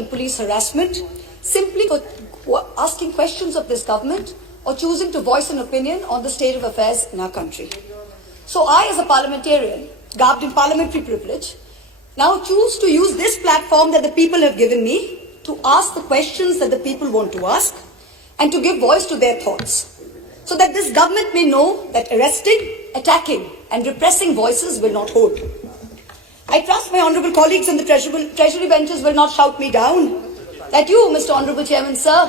and police harassment simply for asking questions of this government or choosing to voice an opinion on the state of affairs in our country. So I, as a parliamentarian, garbed in parliamentary privilege, now choose to use this platform that the people have given me to ask the questions that the people want to ask and to give voice to their thoughts, so that this government may know that arresting, attacking and repressing voices will not hold. I trust my honourable colleagues on the treasury benches will not shout me down, that you, Mr. Honourable Chairman, sir,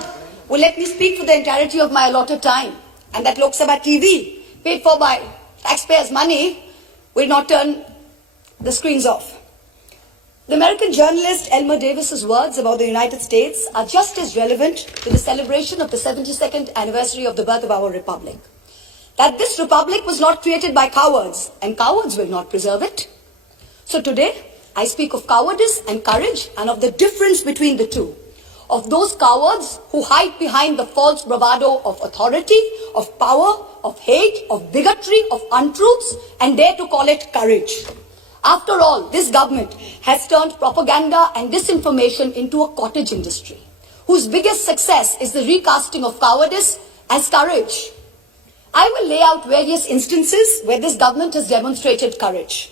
will let me speak for the entirety of my allotted time, and that Lok Sabha TV, paid for by taxpayers' money, will not turn the screens off. The American journalist Elmer Davis's words about the United States are just as relevant to the celebration of the 72nd anniversary of the birth of our republic. That this republic was not created by cowards, and cowards will not preserve it. So today, I speak of cowardice and courage, and of the difference between the two. Of those cowards who hide behind the false bravado of authority, of power, of hate, of bigotry, of untruths, and dare to call it courage. After all, this government has turned propaganda and disinformation into a cottage industry, whose biggest success is the recasting of cowardice as courage. I will lay out various instances where this government has demonstrated courage.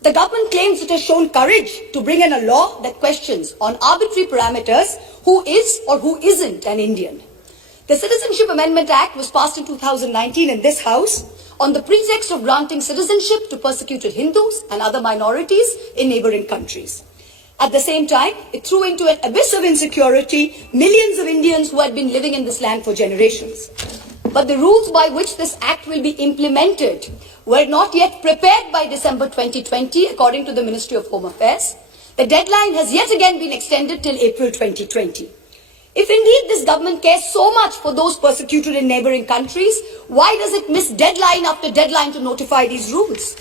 The government claims it has shown courage to bring in a law that questions on arbitrary parameters who is or who isn't an Indian. The Citizenship Amendment Act was passed in 2019 in this House on the pretext of granting citizenship to persecuted Hindus and other minorities in neighbouring countries. At the same time, it threw into an abyss of insecurity millions of Indians who had been living in this land for generations. But the rules by which this act will be implemented were not yet prepared by December 2020, according to the Ministry of Home Affairs. The deadline has yet again been extended till April 2020. If indeed this government cares so much for those persecuted in neighbouring countries, why does it miss deadline after deadline to notify these rules?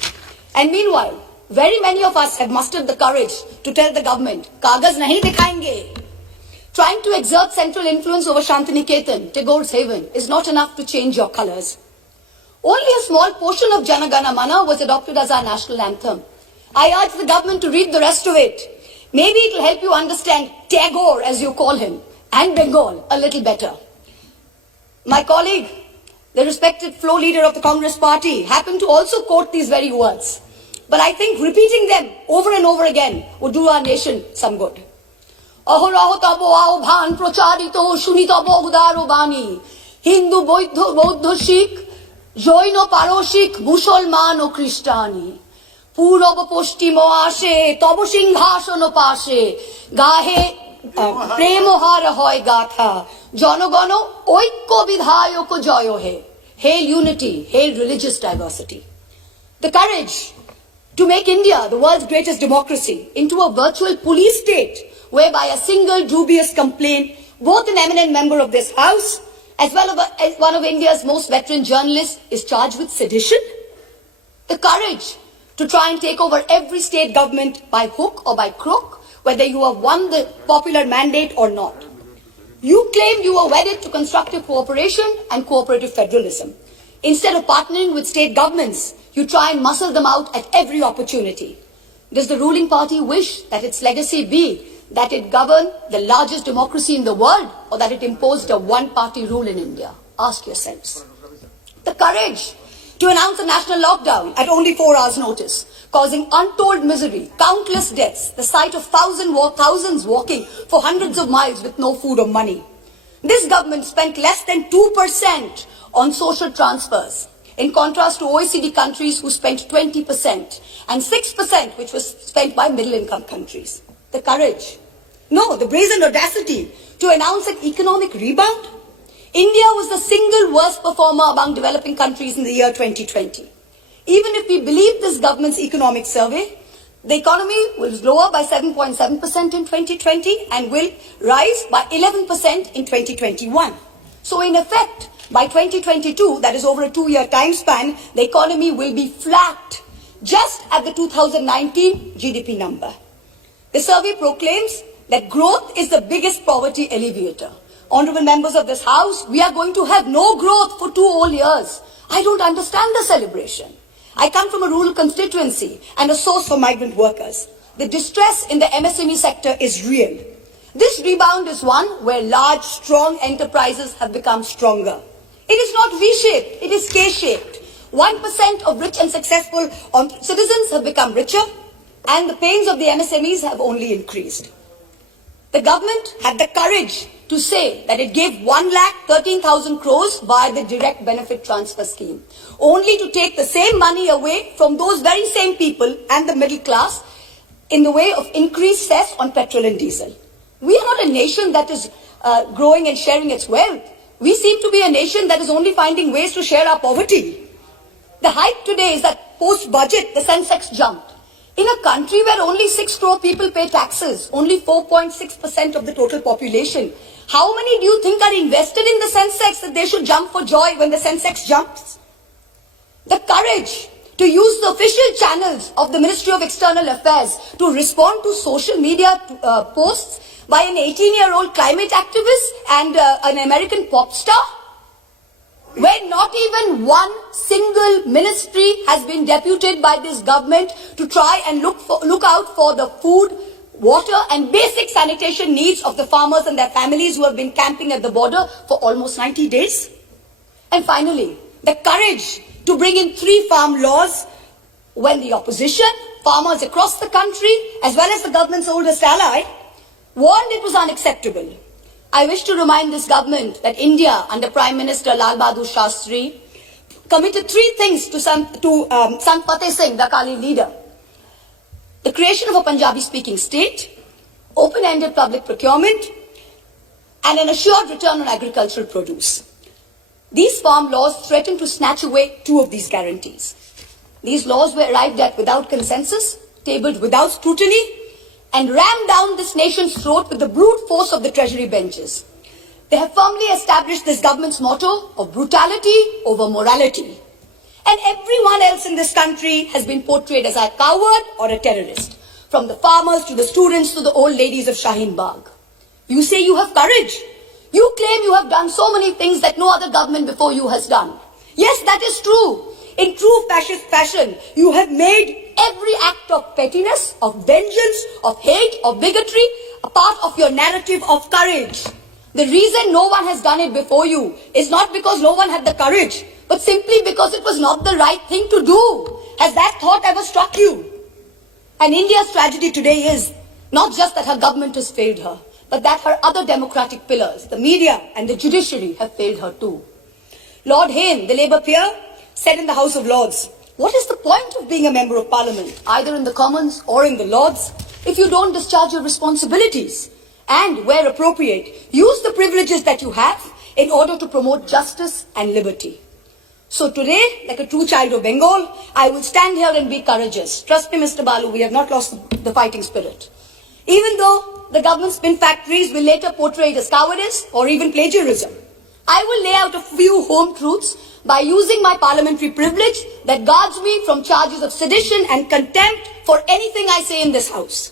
And meanwhile, very many of us have mustered the courage to tell the government, "Kagaz nahi dikhayenge." Trying to exert central influence over Shantiniketan, Tagore's haven, is not enough to change your colours. Only a small portion of Jana Gana Mana was adopted as our national anthem. I urge the government to read the rest of it. Maybe it will help you understand Tagore, as you call him, and Bengal a little better. My colleague, the respected floor leader of the Congress party, happened to also quote these very words. But I think repeating them over and over again would do our nation some good. Ahoraho tabo ao bhan procharito shunitabo udaro bani. Hindu, Bauddha, Sikh, Jain পারসিক মুসলমান ও খ্রিস্টানি পূরব পশ্চিম আসে তব সিংহাসন পাশে গাহে প্রেমহার হয় গাথা জনগণ ঐক্য বিধায়ক জয় হে. Hail unity, hail religious diversity. The courage to make India, the world's greatest democracy, into a virtual police state whereby a single dubious complaint, both an eminent member of this House as well as one of India's most veteran journalists, is charged with sedition. The courage to try and take over every state government by hook or by crook, whether you have won the popular mandate or not. You claim you are wedded to constructive cooperation and cooperative federalism. Instead of partnering with state governments, you try and muscle them out at every opportunity. Does the ruling party wish that its legacy be that it governed the largest democracy in the world, or that it imposed a one-party rule in India? Ask yourselves. The courage to announce a national lockdown at only 4 hours' notice, causing untold misery, countless deaths, the sight of thousands walking for hundreds of miles with no food or money. This government spent less than 2% on social transfers, in contrast to OECD countries who spent 20%, and 6% which was spent by middle-income countries. The courage, no, the brazen audacity to announce an economic rebound. India was the single worst performer among developing countries in the year 2020. Even if we believe this government's economic survey, the economy was lower by 7.7% in 2020 and will rise by 11% in 2021. So in effect, by 2022, that is over a 2-year time span, the economy will be flat, just at the 2019 GDP number. The survey proclaims that growth is the biggest poverty alleviator. Honourable members of this House, we are going to have no growth for 2 whole years. I don't understand the celebration. I come from a rural constituency and a source for migrant workers. The distress in the MSME sector is real. This rebound is one where large, strong enterprises have become stronger. It is not V-shaped, it is K-shaped. 1% of rich and successful citizens have become richer, and the pains of the MSMEs have only increased. The government had the courage to say that it gave 1,13,000 crores via the direct benefit transfer scheme, only to take the same money away from those very same people and the middle class in the way of increased cess on petrol and diesel. We are not a nation that is growing and sharing its wealth. We seem to be a nation that is only finding ways to share our poverty. The hype today is that post-budget, the Sensex jumped. In a country where only 6 crore people pay taxes, only 4.6% of the total population, how many do you think are invested in the Sensex that they should jump for joy when the Sensex jumps? The courage to use the official channels of the Ministry of External Affairs to respond to social media posts by an 18-year-old climate activist and an American pop star, where not even one single ministry has been deputed by this government to try and look out for the food, water and basic sanitation needs of the farmers and their families who have been camping at the border for almost 90 days. And finally, the courage to bring in 3 farm laws when the opposition, farmers across the country, as well as the government's oldest ally, warned it was unacceptable. I wish to remind this government that India, under Prime Minister Lal Bahadur Shastri, committed 3 things to Sant Fateh Singh, the Akali leader. The creation of a Punjabi-speaking state, open-ended public procurement, and an assured return on agricultural produce. These farm laws threaten to snatch away 2 of these guarantees. These laws were arrived at without consensus, tabled without scrutiny, and rammed down this nation's throat with the brute force of the treasury benches. They have firmly established this government's motto of brutality over morality. And everyone else in this country has been portrayed as a coward or a terrorist, from the farmers to the students to the old ladies of Shaheen Bagh. You say you have courage. You claim you have done so many things that no other government before you has done. Yes, that is true. In true fascist fashion, you have made every act of pettiness, of vengeance, of hate, of bigotry a part of your narrative of courage. The reason no one has done it before you is not because no one had the courage, but simply because it was not the right thing to do. Has that thought ever struck you? And India's tragedy today is not just that her government has failed her, but that her other democratic pillars, the media and the judiciary, have failed her too. Lord Hayne, the Labour peer, said in the House of Lords, what is the point of being a member of Parliament, either in the Commons or in the Lords, if you don't discharge your responsibilities? And, where appropriate, use the privileges that you have in order to promote justice and liberty. So today, like a true child of Bengal, I will stand here and be courageous. Trust me, Mr. Balu, we have not lost the fighting spirit. Even though the government spin factories will later portray it as cowardice or even plagiarism, I will lay out a few home truths by using my parliamentary privilege that guards me from charges of sedition and contempt for anything I say in this House.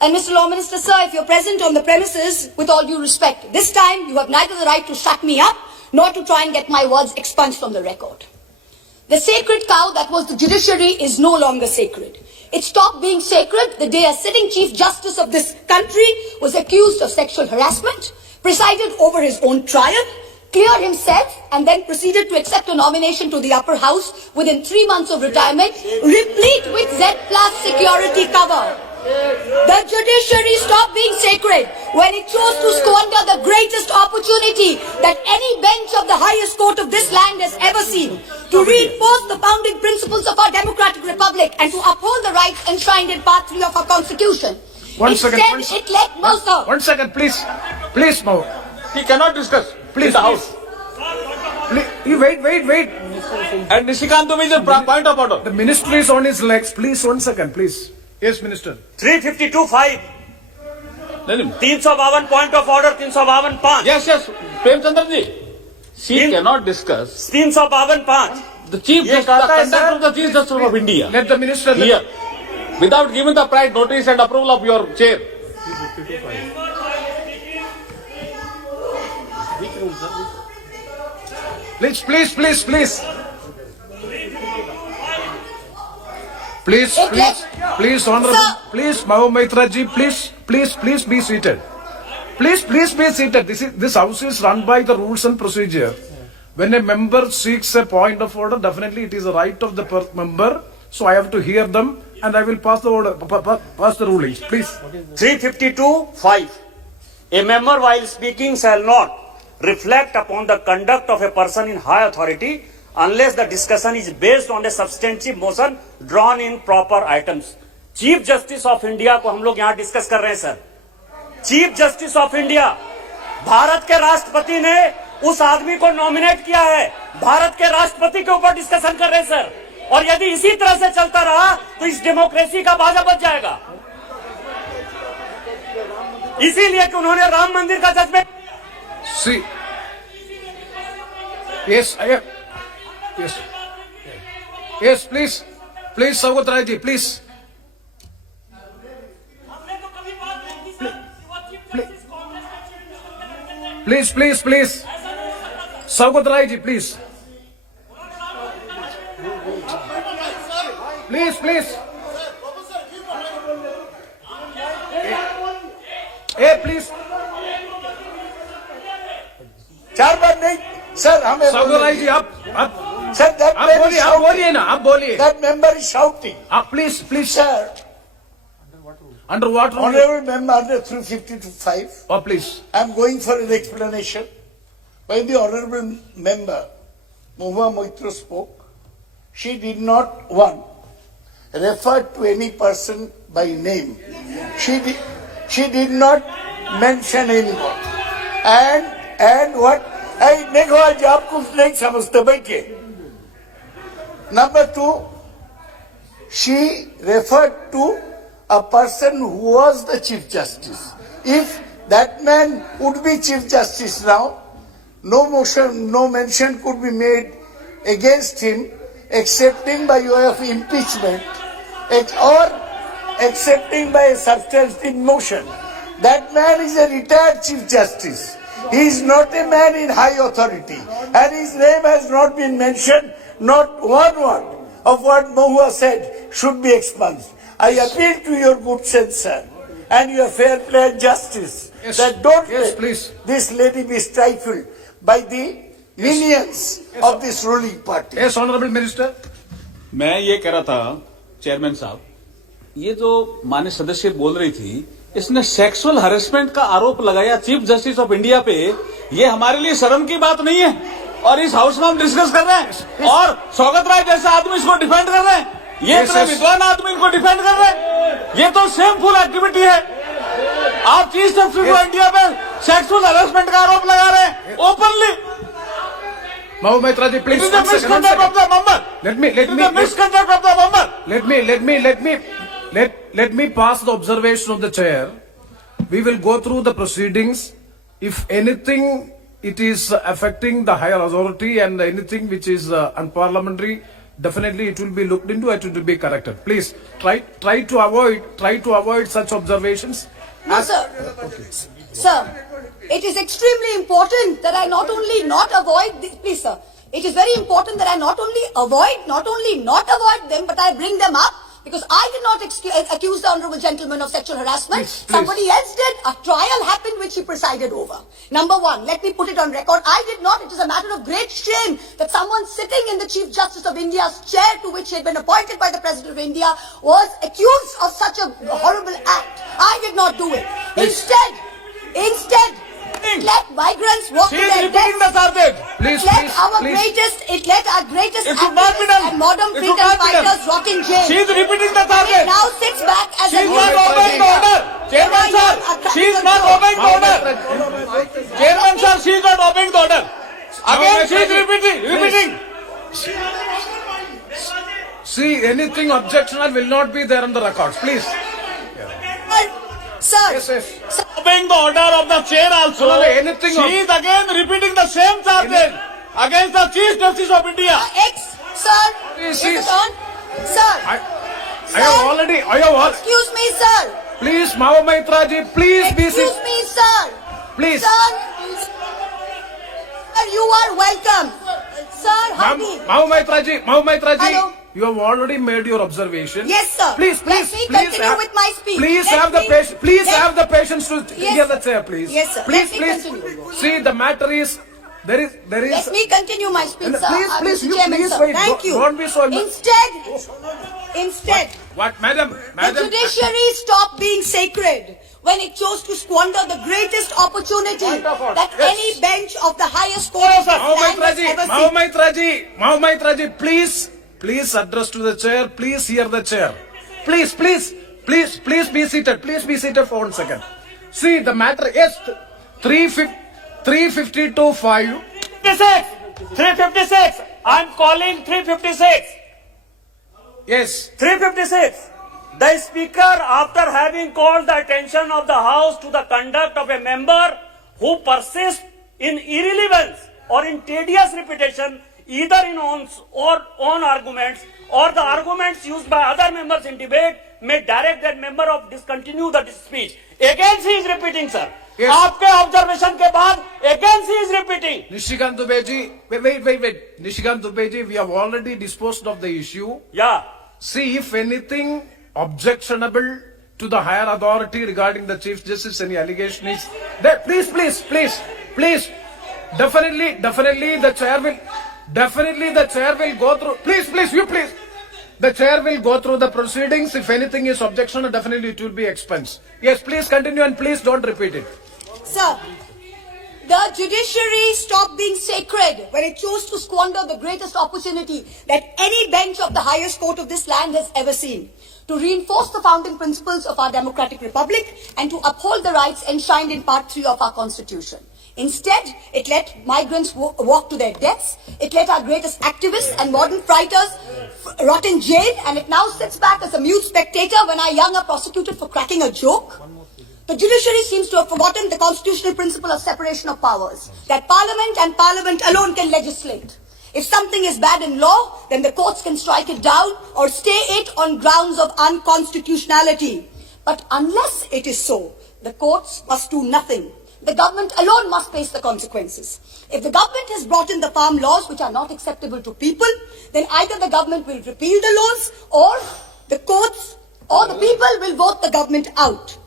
And Mr. Law Minister, sir, if you're present on the premises, with all due respect, this time you have neither the right to shut me up nor to try and get my words expunged from the record. The sacred cow that was the judiciary is no longer sacred. It stopped being sacred the day a sitting Chief Justice of this country was accused of sexual harassment, presided over his own trial, cleared himself, and then proceeded to accept a nomination to the upper house within 3 months of retirement, replete with Z+ security cover. The judiciary stopped being sacred when it chose to squander the greatest opportunity that any bench of the highest court of this land has ever seen to reinforce the founding principles of our democratic republic and to uphold the rights enshrined in Part 3 of our constitution. Instead, it let Mausa. 1 second, please. Please, Mau. He cannot discuss. Please, in the House. Please, you wait. And Nishikant is a point of order. The minister is on his legs. Please, 1 second, please. Yes, Minister. 352(5). 352 point of order, 352(5). Yes. Premchandra ji. She cannot discuss. 352(5). The Chief Justice, the conduct of the Chief Justice of India. Let the minister Here. Without giving the prior notice and approval of your chair. Please, honorable. Please, Mahou Maitra ji, please be seated. Please be seated. This house is run by the rules and procedure. When a member seeks a point of order, definitely it is a right of the member. So I have to hear them, and I will pass the order, pass the rulings. Please. 352(5). A member while speaking shall not reflect upon the conduct of a person in high authority unless the discussion is based on a substantive motion drawn in proper items. Chief justice of India को हम लोग यहाँ discuss कर रहे हैं sir. Chief justice of India, Bharat के राष्ट्रपति ने उस आदमी को नॉमिनेट किया है, भारत के राष्ट्रपति के ऊपर डिस्कशन कर रहे हैं सर। और यदि इसी तरह से चलता रहा तो इस डेमोक्रेसी का बाजा बच जाएगा। इसीलिए कि उन्होंने राम मंदिर का judgement. See. Yes, I am. Yes. Yes, please. Please, Saugat Rai ji, please. Please. Saugat Rai ji, please. Please. Hey, please. चार बार नहीं सर, हमें Saugat Rai ji, आप सर आप बोलिए ना, आप बोलिए. That member is shouting. Please. Sir, Under what rule? honorable member under 352(5). Oh, please. I am going for an explanation. When the honorable member Mahua Moitra spoke, she did not refer to any person by name. She did not mention anyone. And what? देखो आज आप कुछ नहीं समझते, बैठिए। Number 2, she referred to a person who was the Chief Justice. If that man would be Chief Justice now, no mention could be made against him excepting by way of impeachment or accepting by a substantive motion. That man is a retired Chief Justice. He is not a man in high authority, and his name has not been mentioned. Not one word of what Mahua said should be expunged. I appeal to your good sense, sir, and your fair play and justice, Yes. that don't Yes, let please. this lady be stifled by the minions of this ruling party. Yes, Honorable Minister. मैं ये कह रहा था chairman साहब, ये जो माननीय सदस्य बोल रही थी, इसने सेक्सुअल हरेसमेंट का आरोप लगाया चीफ जस्टिस ऑफ इंडिया पे। ये हमारे लिए शर्म की बात नहीं है, और इस हाउस में हम डिस्कस कर रहे हैं, और सौगत राय जैसा आदमी इसको डिफेंड कर रहे हैं। ये इतने विद्वान आदमी इनको डिफेंड कर रहे हैं। ये तो शेमफुल एक्टिविटी है। आप चीफ जस्टिस ऑफ इंडिया पे सेक्सुअल हरेसमेंट का आरोप लगा रहे हैं openly. Mahua Moitra ji, please. It is the misconduct of the member. Let me pass the observation of the chair. We will go through the proceedings. If anything it is affecting the higher authority and anything which is unparliamentary, definitely it will be looked into and it will be corrected. Please try to avoid such observations. No, sir. Sir, it is extremely important that I not only not avoid this, please, sir. It is very important that I not only not avoid them, but I bring them up, because I did not accuse the honorable gentleman of sexual harassment. Please. Somebody else did. A trial happened which he presided over. Number one, let me put it on record. I did not. It is a matter of great shame that someone sitting in the Chief Justice of India's chair, to which he had been appointed by the President of India, was accused of such a horrible act. I did not do it. Instead, let migrants walk She to is their repeating deaths. the target. Please. It let our greatest It should not be done. activists and modern It should freedom not be done. fighters rot in jail. She is repeating the It target. now sits back as She a is not obeying the order. Chairman sir, she is not obeying the order. Chairman sir, she is not obeying the order. Again she is repeating. See, anything objectionable will not be there on the records. Please. Sir, Yes. Obeying the order of the chair also. No, anything She is again repeating the same charges against the Chief Justice of India. sir, Please, is it please. on? Sir, I have already. excuse me, sir. Please, Mahua Moitra ji, please be Excuse seated. me, sir. Please. Sir, you are welcome. Sir, Hadi. Mahua Moitra ji, Hello. You have already made your observation. Yes, sir. Please, Let please, me please. continue with my speech. Please Let have the me- patience. Please let- have the patience to Yes, hear the sir. chair, please. Yes, sir. Please, Let me please. continue. See, the matter is there is. Let me continue my speech, And sir. please, please, Mr. you Chairman, please sir. wait. Thank Don't- you. don't be so- Instead, What, madam? the Madam. judiciary stopped being sacred when it chose to squander the greatest opportunity Wonderful. that Yes. any bench of the highest court of this land has ever seen. Mahomait Raji, please address to the chair. Please hear the chair. Please be seated. Please be seated for 1 second. See, the matter is 352-5. 356. I'm calling 356. Yes. 356. The Speaker, after having called the attention of the House to the conduct of a member who persists in irrelevance or in tedious repetition, either in own arguments or the arguments used by other members in debate, may direct that member of discontinue the speech. Again he is repeating, sir. Yes. आपके observation के बाद again he is repeating. Nishikant Dubeji, wait. Nishikant Dubeji, we have already disposed of the issue. Yeah. See, if anything objectionable to the higher authority regarding the Chief Justice, any allegation is there, please. Definitely the chair will go through. Please. The chair will go through the proceedings. If anything is objection, definitely it will be expense. Yes, please continue and please don't repeat it. Sir, the judiciary stopped being sacred when it chose to squander the greatest opportunity that any bench of the highest court of this land has ever seen, to reinforce the founding principles of our democratic republic and to uphold the rights enshrined in Part 3 of our Constitution. Instead, it let migrants walk to their deaths, it let our greatest activists and modern fighters rot in jail, and it now sits back as a mute spectator when our young are prosecuted for cracking a joke. The judiciary seems to have forgotten the constitutional principle of separation of powers, that Parliament and Parliament alone can legislate. If something is bad in law, then the courts can strike it down or stay it on grounds of unconstitutionality. But unless it is so, the courts must do nothing. The government alone must face the consequences. If the government has brought in the farm laws which are not acceptable to people, then either the government will repeal the laws or the courts or the people will vote the government out.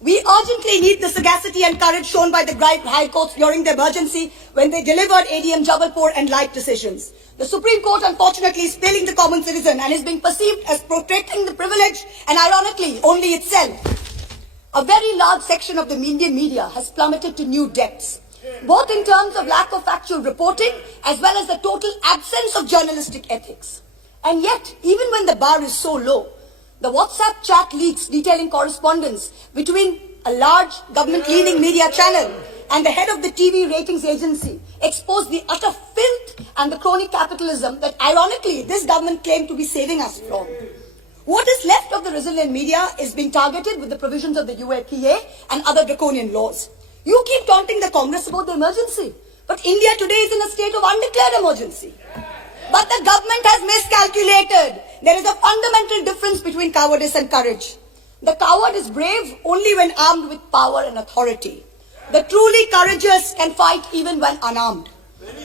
We urgently need the sagacity and courage shown by the High Courts during the emergency when they delivered ADM Jabalpur and like decisions. The Supreme Court unfortunately is failing the common citizen and is being perceived as protecting the privilege and ironically only itself. A very large section of the Indian media has plummeted to new depths, both in terms of lack of factual reporting as well as the total absence of journalistic ethics. And yet, even when the bar is so low, the WhatsApp chat leaks detailing correspondence between a large government-leaning media channel and the head of the TV ratings agency expose the utter filth and the crony capitalism that ironically this government claimed to be saving us from. What is left of the resilient media is being targeted with the provisions of the UAPA and other draconian laws. You keep taunting the Congress about the emergency, but India today is in a state of undeclared emergency. But the government has miscalculated. There is a fundamental difference between cowardice and courage. The coward is brave only when armed with power and authority. The truly courageous can fight even when unarmed.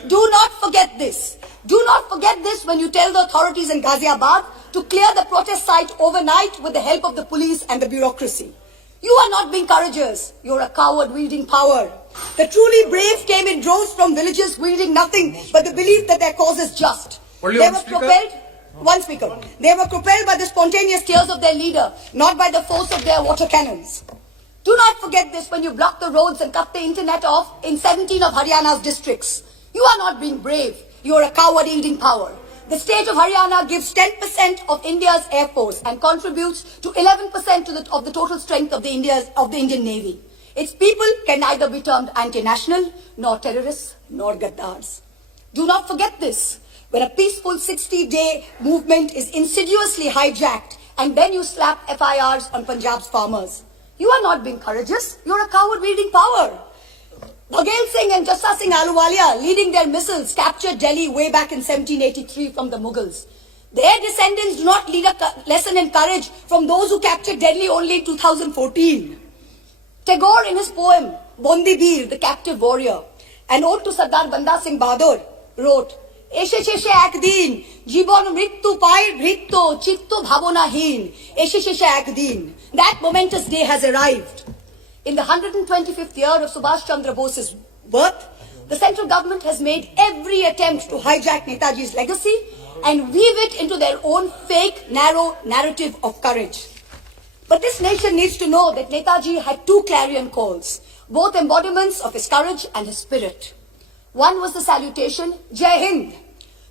Do not forget this. Do not forget this when you tell the authorities in Ghaziabad to clear the protest site overnight with the help of the police and the bureaucracy. You are not being courageous. You're a coward wielding power. The truly brave came in droves from villages wielding nothing but the belief that their cause is just. Only They one were speaker? propelled. One speaker. They were propelled by the spontaneous tears of their leader, not by the force of their water cannons. Do not forget this when you block the roads and cut the internet off in 17 of Haryana's districts. You are not being brave. You are a coward wielding power. The state of Haryana gives 10% of India's air force and contributes to 11% of the total strength of the Indian Navy. Its people can neither be termed anti-national, nor terrorists, nor gaddars. Do not forget this. When a peaceful 60-day movement is insidiously hijacked and then you slap FIRs on Punjab's farmers. You are not being courageous. You're a coward wielding power. Bhagal Singh and Jassa Singh Ahluwalia, leading their missiles, captured Delhi way back in 1783 from the Mughals. Their descendants do not lead a lesson in courage from those who captured Delhi only in 2014. Tagore, in his poem, Bondi Bir, the Captive Warrior, an ode to Sardar Banda Singh Bahadur, wrote, এসে শেষে একদিন জীবন মৃত্যু পায়ের ভৃত্য চিত্ত ভাবনাহীন এসে শেষে একদিন that momentous day has arrived. In the 125th year of Subhash Chandra Bose's birth, the central government has made every attempt to hijack Netaji's legacy and weave it into their own fake, narrow narrative of courage. But this nation needs to know that Netaji had two clarion calls, both embodiments of his courage and his spirit. One was the salutation, Jai Hind.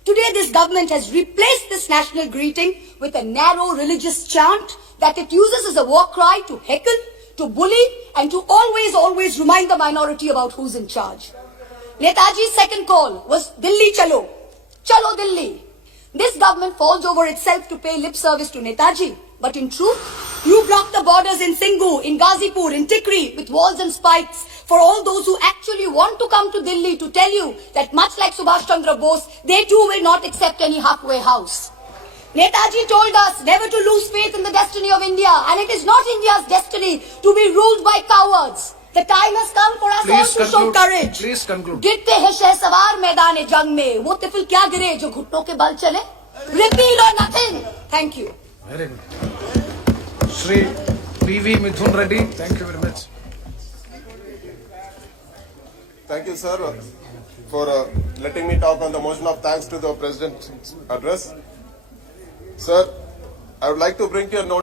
Today this government has replaced this national greeting with a narrow religious chant that it uses as a war cry to heckle, to bully, and to always remind the minority about who's in charge. Netaji's second call was Delhi Chalo. Chalo Delhi. This government falls over itself to pay lip service to Netaji. But in truth, you block the borders in Singhu, in Ghazipur, in Tikri with walls and spikes for all those who actually want to come to Delhi to tell you that much like Subhash Chandra Bose, they too will not accept any halfway house. Netaji told us never to lose faith in the destiny of India, and it is not India's destiny to be ruled by cowards. The time has come for us all to show courage. Please conclude. गिरते हैं शहसवार मैदान जंग में, वो तिफिल क्या गिरे जो घुटनों के बल चले? Repeal or nothing. Thank you. Very good. Shri PV Mithun Reddy, thank you very much. Thank you, sir, for letting me talk on the motion of thanks to the President's address. Sir, I would like to bring to your notice